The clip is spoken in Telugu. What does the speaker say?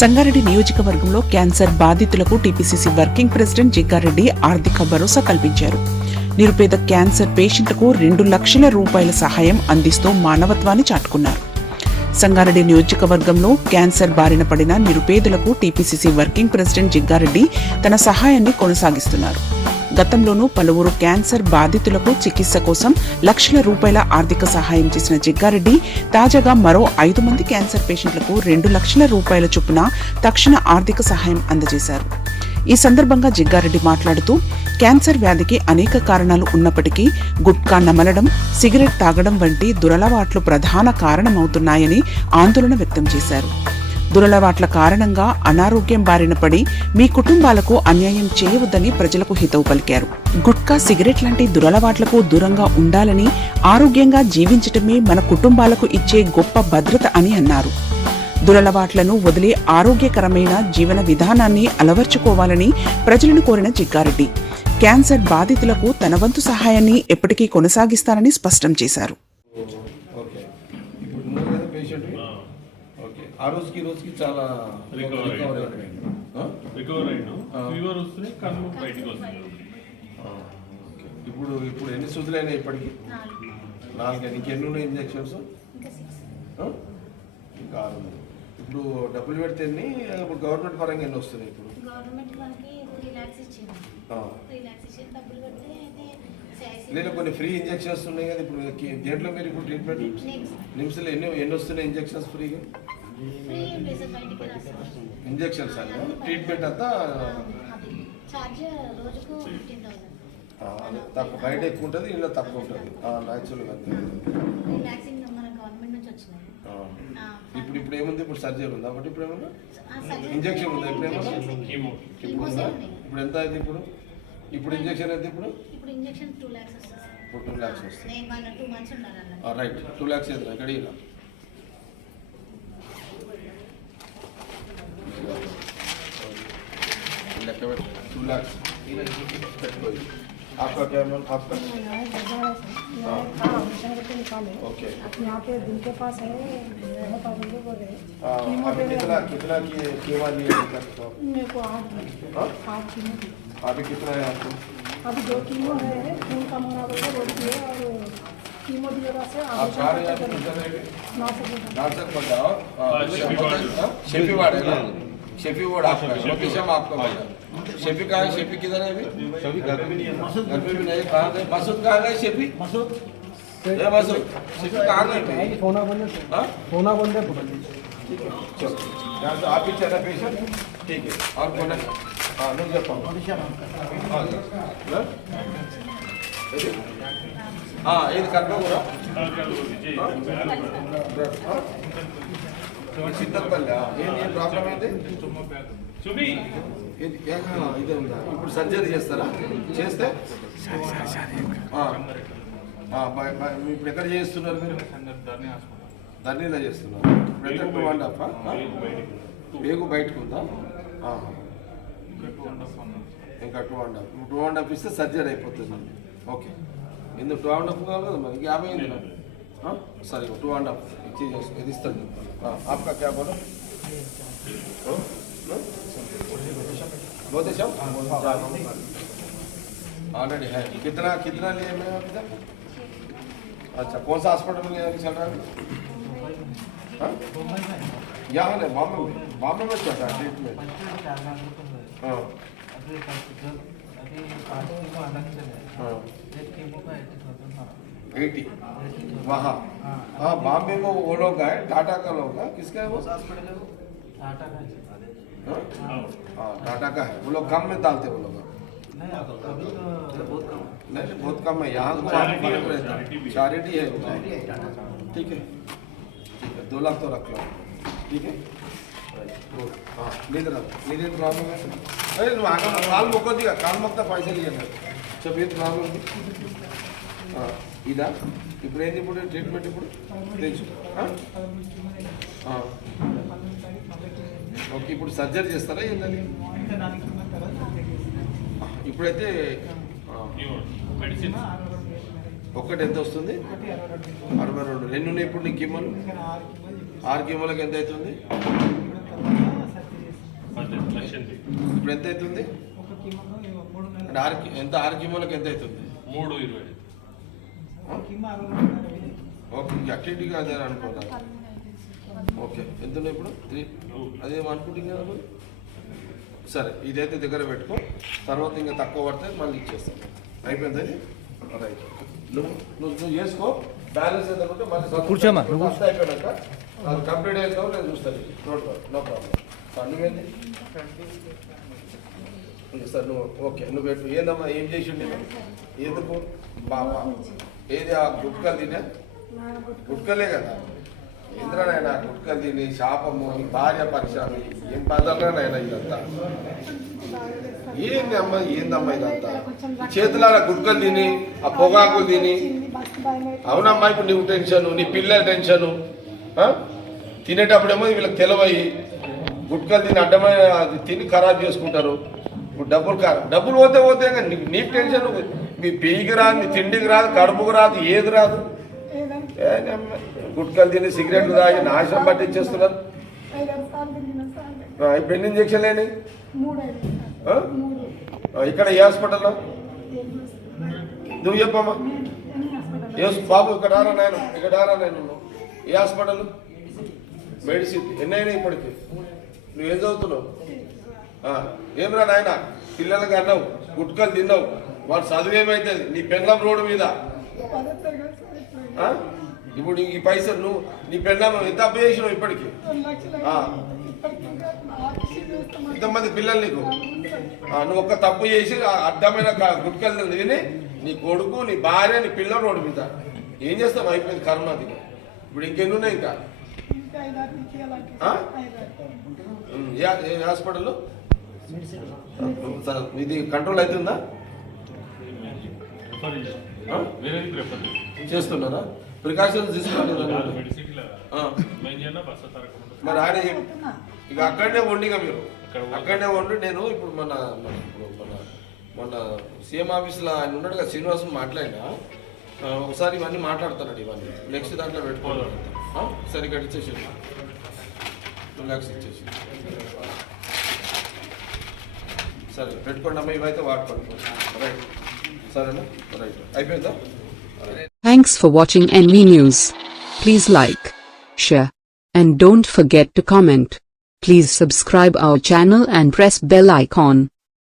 సంగారెడ్డి నియోజకవర్గంలో క్యాన్సర్ బాధితులకు టీపీసీసీ వర్కింగ్ ప్రెసిడెంట్ జగ్గారెడ్డి ఆర్థిక భరోసా కల్పించారు. నిరుపేద క్యాన్సర్ పేషెంట్లకు 2 లక్షల రూపాయల సహాయం అందిస్తూ మానవత్వాన్ని చాటుకున్నారు. సంగారెడ్డి నియోజకవర్గంలో క్యాన్సర్ బారిన పడిన నిరుపేదలకు టీపీసీసీ వర్కింగ్ ప్రెసిడెంట్ జగ్గారెడ్డి తన సహాయాన్ని కొనసాగిస్తున్నారు. గతంలోనూ పలువురు క్యాన్సర్ బాధితులకు చికిత్స కోసం లక్షల రూపాయల ఆర్థిక సహాయం చేసిన జగ్గారెడ్డి తాజాగా మరో 5 మంది క్యాన్సర్ పేషెంట్లకు 2 లక్షల రూపాయల చొప్పున తక్షణ ఆర్థిక సహాయం అందజేశారు. ఈ సందర్భంగా జగ్గారెడ్డి మాట్లాడుతూ క్యాన్సర్ వ్యాధికి అనేక కారణాలు ఉన్నప్పటికీ గుట్కా నమలడం, సిగరెట్ తాగడం వంటి దురలవాట్లు ప్రధాన కారణమవుతున్నాయని ఆందోళన వ్యక్తం చేశారు. దురలవాట్ల కారణంగా అనారోగ్యం బారిన పడి మీ కుటుంబాలకు అన్యాయం చేయవద్దని ప్రజలకు హితవు పలికారు. గుట్కా, సిగరెట్ లాంటి దురలవాట్లకు దూరంగా ఉండాలని, ఆరోగ్యంగా జీవించటమే మన కుటుంబాలకు ఇచ్చే గొప్ప భద్రత అని అన్నారు. దురలవాట్లను వదిలి ఆరోగ్యకరమైన జీవన విధానాన్ని అలవర్చుకోవాలని ప్రజలను కోరిన జగ్గారెడ్డి క్యాన్సర్ బాధితులకు తన వంతు సహాయాన్ని ఎప్పటికీ కొనసాగిస్తారని స్పష్టం చేశారు. ఆ రోజుకి చాలా రికవర్ ఇప్పుడు ఎన్ని సూదులైనా ఇప్పటికి 4. ఇంకెన్ని ఉన్నాయి ఇంజక్షన్స్? ఇంకా 6. ఇప్పుడు డబ్బులు పెడితే ఇప్పుడు గవర్నమెంట్ పరంగా ఎన్ని వస్తున్నాయి? ఇప్పుడు లేదా కొన్ని ఫ్రీ ఇంజక్షన్స్ ఉన్నాయి కదా ఇప్పుడు దేంట్లో మీరు ఇప్పుడు ట్రీట్మెంట్ నిమ్స్లో ఎన్ని వస్తున్నాయి ఇంజక్షన్స్ ఫ్రీగా? ఇంజక్షన్స్ అన్న ట్రీట్మెంట్ అంతా తక్కువ, బయట ఎక్కువ ఉంటుంది, ఇలా తక్కువ ఉంటుంది న్యాచురల్గా. ఇప్పుడు ఏముంది? ఇప్పుడు సర్జరీ ఉందా? బట్ ఇప్పుడు ఏమన్నా ఇంజక్షన్ ఉందా? ఇప్పుడు ఏమన్నా ఇప్పుడు ఉందా? ఇప్పుడు ఎంత అయింది? ఇప్పుడు ఇంజక్షన్ అయితే ఇప్పుడు 2 lakhs వస్తుంది. ఇప్పుడు 2 lakhs వస్తుంది. రైట్, 2 lakhs అయితే ఇక్కడ लेकर 2 लाख आपका क्या मन? आपका ओके यहाँ पे दिन के पास है कितना केवा लिए मेरे को 8 कीमो। अभी कितना है आपको? अभी 2 कीमो है, खून का मुनावर है बोलती है, और कीमो की वजह से आप 4,000 बताओ। शेफी वार्ड है ना? शेफी वार्ड आपका है, लोकेशन आपका भाई। शेफी कहाँ है? शेफी किधर है? अभी शेफी घर में नहीं है। घर में भी नहीं। कहाँ गए? मसूद कहाँ गए? शेफी मसूद शेफी कहाँ गए? फोना बंद है। ठीक है, चलो यहाँ से आप ही चला पेशेंट। ठीक है, और कौन है? हाँ नहीं जब हाँ ये करना पूरा సిద్ధపల్లి ఏం ప్రాబ్లం అయితే ఇదే ఉందా? ఇప్పుడు సర్జరీ చేస్తారా? చేస్తే ఇప్పుడు ఎక్కడ చేస్తున్నారు మీరు? ధర్నీలో చేస్తున్నారు. ఇప్పుడు ఎంత 2.5 వేగు బయటకు ఉందా? ఇంకా 2.5 ఇస్తే సర్జరీ అయిపోతుంది. ఓకే, ఎందుకు 2.5 కావాలి కదా మరి? 50 అయింది నాకు. సరే 2.5 ఇది ఇస్తాను. आपका क्या बोलो? बहुत अच्छा ऑलरेडी है। कितना लिए मैं अभी तक? अच्छा, कौन सा हॉस्पिटल में चल रहा है? यहाँ नहीं, बॉम्बे में चल रहा है ट्रीटमेंट। हाँ वहाँ हाँ बॉम्बे में वो लोग है, टाटा का लोग है। किसका है वो? टाटा का है। हाँ टाटा का है। वो लोग कम में डालते वो लोग। नहीं बहुत कम है। यहाँ को फर्क रहता है, चैरिटी है। ठीक है 2 लाख तो रख लो। ठीक है हाँ नींद प्रॉब्लम है। अरे काल मुक्को दिया, काल मुक्ता पैसे लिए सब ये प्रॉब्लम ఇదా? ఇప్పుడు ఏంది? ఇప్పుడు ట్రీట్మెంట్ ఇప్పుడు తెలుసు. ఓకే, ఇప్పుడు సర్జరీ చేస్తారా ఏంటని? ఇప్పుడైతే ఒక్కటి ఎంత వస్తుంది? 62. ఎన్ని ఉన్నాయి ఇప్పుడు నీ కీమోలు? 6 కీమోలకి ఎంత అవుతుంది? ఇప్పుడు ఎంత అవుతుంది ఒక కీమోలో 3 నెలలు అంటే ఎంత 6 కిమోలకు ఎంత అవుతుంది 3.20 కీమో 60 ఓకే యాక్టివిటీగా అదే అనుకున్నాను ఓకే ఎంత ఉన్నాయి ఇప్పుడు 3 అదేం అనుకుంటుంది కదా మరి? సరే ఇదైతే దగ్గర పెట్టుకో తర్వాత ఇంకా తక్కువ పడితే మళ్ళీ ఇచ్చేస్తాం అయిపోయింది అది రైట్ నువ్వు చేసుకో బ్యాలెన్స్ ఎంత ఉంటే మళ్ళీ కూర్చోమా అయిపోయాక అది కంప్లీట్ అవుతావు నేను చూస్తాను నో ప్రాబ్లం నువ్వేంది సార్ నువ్వు ఓకే నువ్వు పెట్టు ఏందమ్మా ఏం చేసి నేను ఎందుకు బాబా ఏది ఆ గుట్కలు తినే గుట్కలే కదా ఇంద్రనైనా గుట్కలు తిని శాపము నీ భార్య పరిశ్రమ ఏం పదాలనైనా ఇదంతా ఏందమ్మా ఇదంతా చేతులారా గుట్కలు తిని ఆ పొగాకులు తిని అవునమ్మా ఇప్పుడు నువ్వు టెన్షను నీ పిల్లల టెన్షను తినేటప్పుడేమో వీళ్ళకి తెలవయి గుట్కలు తిని అడ్డమైన అది తిని ఖరాబ్ చేసుకుంటారు ఇప్పుడు డబ్బులు పోతే నీకు టెన్షన్ మీ పీకి రాదు నీ తిండికి రాదు కడుపుకు రాదు ఏది రాదు గుట్కలు తిని సిగరెట్లు తాగి నాశనం పట్టించేస్తున్నారు ఇప్పుడు ఎన్ని ఇంజక్షన్ లేని ఇక్కడ ఏ హాస్పిటల్లో నువ్వు చెప్పమ్మా ఏ బాబు ఇక్కడ రారా నేను ఏ హాస్పిటల్ మెడిసిన్ ఎన్నైనా ఇప్పటికి నువ్వేం చదువుతున్నావు ఏమిరా నాయన పిల్లలకి అన్నావు గుట్కలు తిన్నావు వాడు చదువు ఏమైతుంది నీ పెండ్లం రోడ్డు మీద ఇప్పుడు ఈ పైసలు నువ్వు నీ పెండ్లం ఎంత అప్పు చేసినావు ఇప్పటికి ఇంతమంది పిల్లలు నీకు నువ్వు ఒక్క తప్పు చేసి అడ్డమైన గుట్కలు తిని నీ కొడుకు నీ భార్య నీ పిల్లలు రోడ్డు మీద ఏం చేస్తావు అయిపోయింది కర్మది ఇప్పుడు ఇంకెన్ని ఉన్నాయి ఇంకా ఏ హాస్పిటల్లో ఇది కంట్రోల్ అవుతుందా చేస్తున్నారా ప్రికాషన్స్ తీసుకోండి మరి ఆయన ఇక అక్కడనే వండిగా మీరు అక్కడనే వండి నేను ఇప్పుడు మొన్న సీఎం ఆఫీస్లో ఆయన ఉన్నాడు కదా శ్రీనివాసం మాట్లాడినా ఒకసారి ఇవన్నీ మాట్లాడుతున్నాడు ఇవన్నీ నెక్స్ట్ దాంట్లో పెట్టుకోవాలి సరే ఇక్కడ ఇచ్చేసి 2 lakhs ఇచ్చేసి సరే పెట్టుకోండి అమ్మ ఇవైతే వాడుకోండి రైట్ సరేనా రైట్ అయిపోయిందా Thanks for watching NV News. Please like, share, and don't forget to comment. Please subscribe our channel and press bell icon.